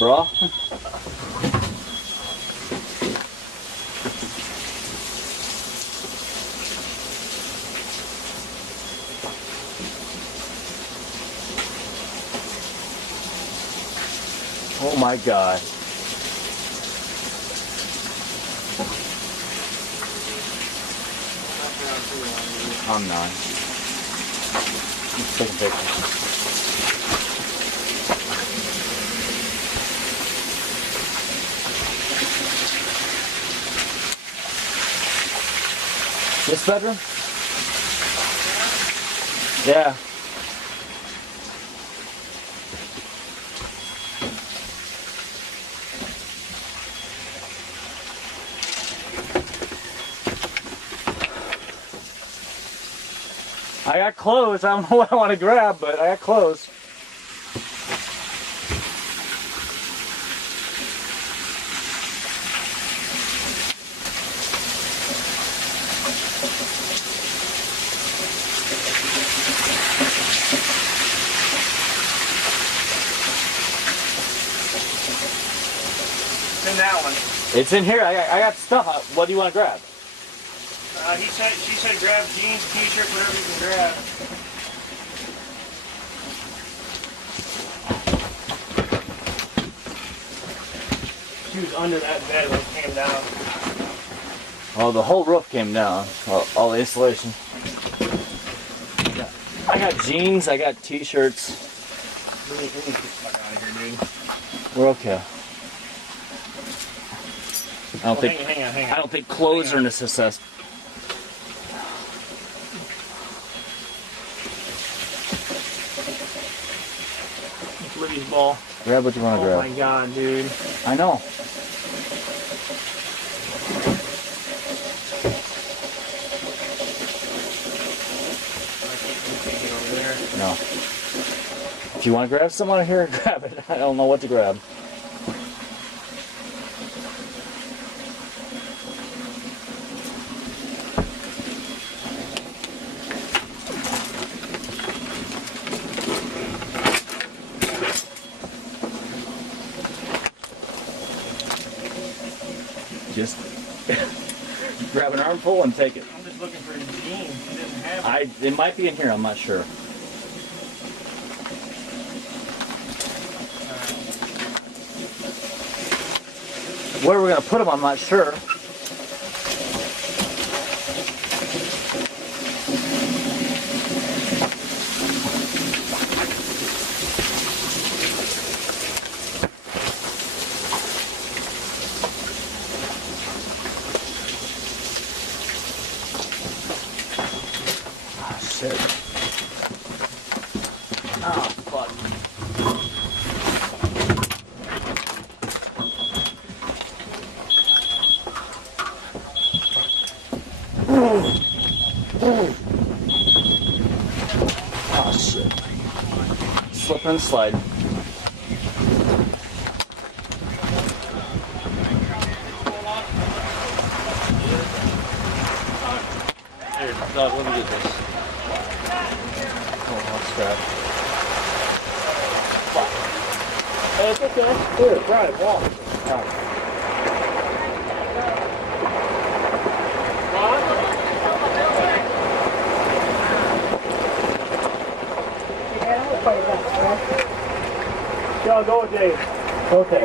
bro. Oh my God. I'm not. Let's take a picture. This bedroom? Yeah. I got clothes. I don't know what I want to grab, but I got clothes. It's in that one. It's in here. I got stuff. What do you want to grab? She said grab jeans, t-shirt, whatever you can grab. She was under that bed when it came down. Oh, the whole roof came down. All the insulation. I got jeans. I got t-shirts. We need to get the fuck out of here, dude. We're okay. I don't think. Hang on. I don't think clothes are necessary. Libby's ball. Grab what you want to grab. Oh my God, dude. I know. No. If you want to grab someone here, grab it. I don't know what to grab. Just grab an armful and take it. I'm just looking for his jeans. He doesn't have It might be in here, I'm not sure. Where we're going to put them, I'm not sure. Shit. Oh, fuck. Oh, shit. Slip and slide. Here, dog, let me get this. Strap. Oh, it's okay. Here, right, walk. Ron? Yeah, I'll go with Dave. Okay.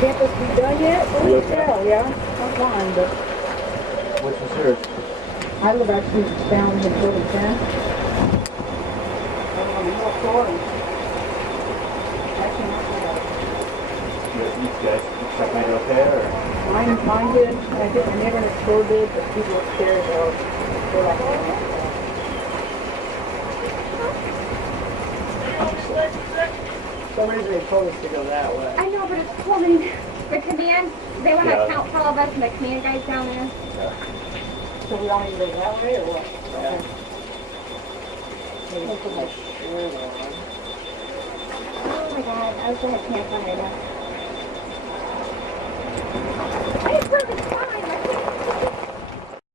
Campus be done yet? Oh, yeah. I'm fine, but Which was yours? I live actually down in Building 10. You guys check made it okay, or? Mine did. I did. I never exploded, but people upstairs they're like, For some reason they told us to go that way. I know, but it's cold in the command. They want to account for all of us and the command guys down there. so we all need to go that way or what? Yeah. Oh my God, I was going to cancel right now.